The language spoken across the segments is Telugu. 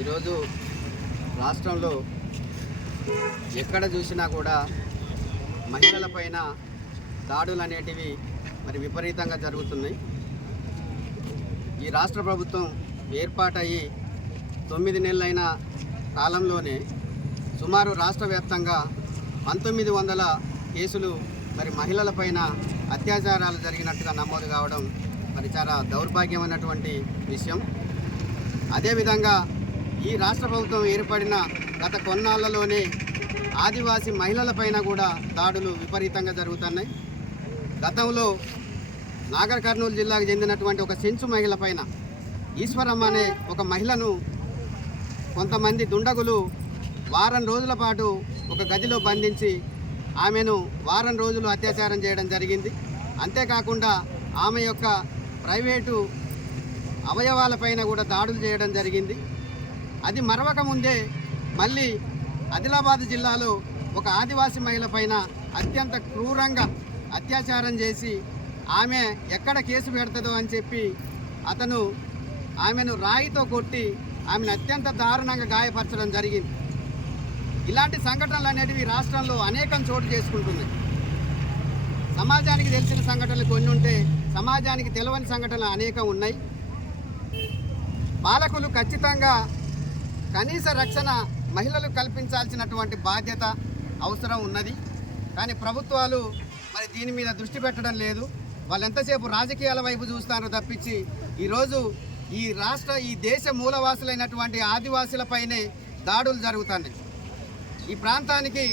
ఈరోజు రాష్ట్రంలో ఎక్కడ చూసినా కూడా మహిళలపైన దాడులు అనేటివి మరి విపరీతంగా జరుగుతున్నాయి. ఈ రాష్ట్ర ప్రభుత్వం ఏర్పాటయ్యి 9 నెలలైన కాలంలోనే సుమారు రాష్ట్ర వ్యాప్తంగా 1900 కేసులు మరి మహిళలపైన అత్యాచారాలు జరిగినట్టుగా నమోదు కావడం మరి చాలా దౌర్భాగ్యమైనటువంటి విషయం. అదేవిధంగా ఈ రాష్ట్ర ప్రభుత్వం ఏర్పడిన గత కొన్నాళ్లలోనే ఆదివాసీ మహిళలపైన కూడా దాడులు విపరీతంగా జరుగుతున్నాయి. గతంలో నాగర్ కర్నూలు జిల్లాకు చెందినటువంటి ఒక సెంచు మహిళ పైన ఈశ్వరమ్మ అనే ఒక మహిళను కొంతమంది దుండగులు వారం రోజుల పాటు ఒక గదిలో బంధించి ఆమెను వారం రోజులు అత్యాచారం చేయడం జరిగింది. అంతేకాకుండా ఆమె యొక్క ప్రైవేటు అవయవాలపైన కూడా దాడులు చేయడం జరిగింది. అది మరవక ముందే మళ్ళీ ఆదిలాబాద్ జిల్లాలో ఒక ఆదివాసీ మహిళ పైన అత్యంత క్రూరంగా అత్యాచారం చేసి ఆమె ఎక్కడ కేసు పెడుతుందో అని చెప్పి అతను ఆమెను రాయితో కొట్టి ఆమెను అత్యంత దారుణంగా గాయపరచడం జరిగింది. ఇలాంటి సంఘటనలు అనేటివి రాష్ట్రంలో అనేకం చోటు చేసుకుంటున్నాయి. సమాజానికి తెలిసిన సంఘటనలు కొన్ని ఉంటే సమాజానికి తెలియని సంఘటనలు అనేకం ఉన్నాయి. పాలకులు ఖచ్చితంగా కనీస రక్షణ మహిళలకు కల్పించాల్సినటువంటి బాధ్యత అవసరం ఉన్నది. కానీ ప్రభుత్వాలు మరి దీని మీద దృష్టి పెట్టడం లేదు. వాళ్ళు ఎంతసేపు రాజకీయాల వైపు చూస్తారో తప్పించి ఈరోజు ఈ దేశ మూలవాసులైనటువంటి ఆదివాసులపైనే దాడులు జరుగుతున్నాయి. ఈ ప్రాంతానికి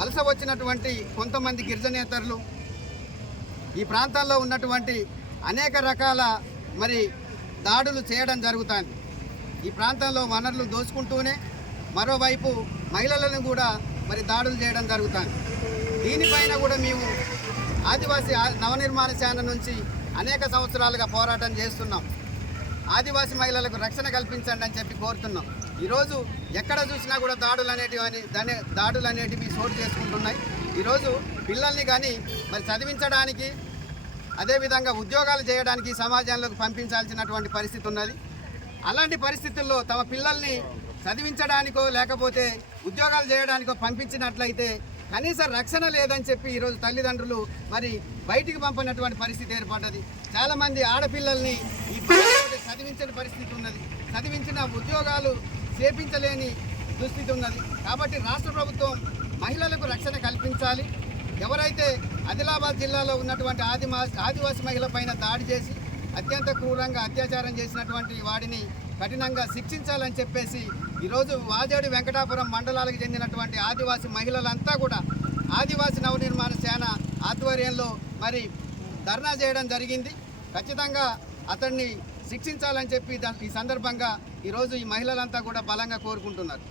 వలస వచ్చినటువంటి కొంతమంది గిరిజనేతరులు ఈ ప్రాంతాల్లో ఉన్నటువంటి అనేక రకాల మరి దాడులు చేయడం జరుగుతుంది. ఈ ప్రాంతంలో వనరులు దోచుకుంటూనే మరోవైపు మహిళలను కూడా మరి దాడులు చేయడం జరుగుతుంది. దీనిపైన కూడా మేము ఆదివాసీ నవనిర్మాణ సేన నుంచి అనేక సంవత్సరాలుగా పోరాటం చేస్తున్నాం. ఆదివాసీ మహిళలకు రక్షణ కల్పించండి అని చెప్పి కోరుతున్నాం. ఈరోజు ఎక్కడ చూసినా కూడా దాడులు అనేటివి చోటు చేసుకుంటున్నాయి. ఈరోజు పిల్లల్ని కానీ మరి చదివించడానికి అదేవిధంగా ఉద్యోగాలు చేయడానికి సమాజంలోకి పంపించాల్సినటువంటి పరిస్థితి ఉన్నది. అలాంటి పరిస్థితుల్లో తమ పిల్లల్ని చదివించడానికో లేకపోతే ఉద్యోగాలు చేయడానికో పంపించినట్లయితే కనీస రక్షణ లేదని చెప్పి ఈరోజు తల్లిదండ్రులు మరి బయటికి పంపినటువంటి పరిస్థితి ఏర్పడ్డది. చాలామంది ఆడపిల్లల్ని ఈ చదివించని పరిస్థితి ఉన్నది. చదివించిన ఉద్యోగాలు చేపించలేని దుస్థితి ఉన్నది. కాబట్టి రాష్ట్ర ప్రభుత్వం మహిళలకు రక్షణ కల్పించాలి. ఎవరైతే ఆదిలాబాద్ జిల్లాలో ఉన్నటువంటి ఆదివాసీ మహిళ పైన దాడి చేసి అత్యంత క్రూరంగా అత్యాచారం చేసినటువంటి వాడిని కఠినంగా శిక్షించాలని చెప్పేసి ఈరోజు వాజేడు వెంకటాపురం మండలాలకు చెందినటువంటి ఆదివాసీ మహిళలంతా కూడా ఆదివాసీ నవనిర్మాణ సేన ఆధ్వర్యంలో మరి ధర్నా చేయడం జరిగింది. ఖచ్చితంగా అతన్ని శిక్షించాలని చెప్పి ఈ సందర్భంగా ఈరోజు ఈ మహిళలంతా కూడా బలంగా కోరుకుంటున్నారు.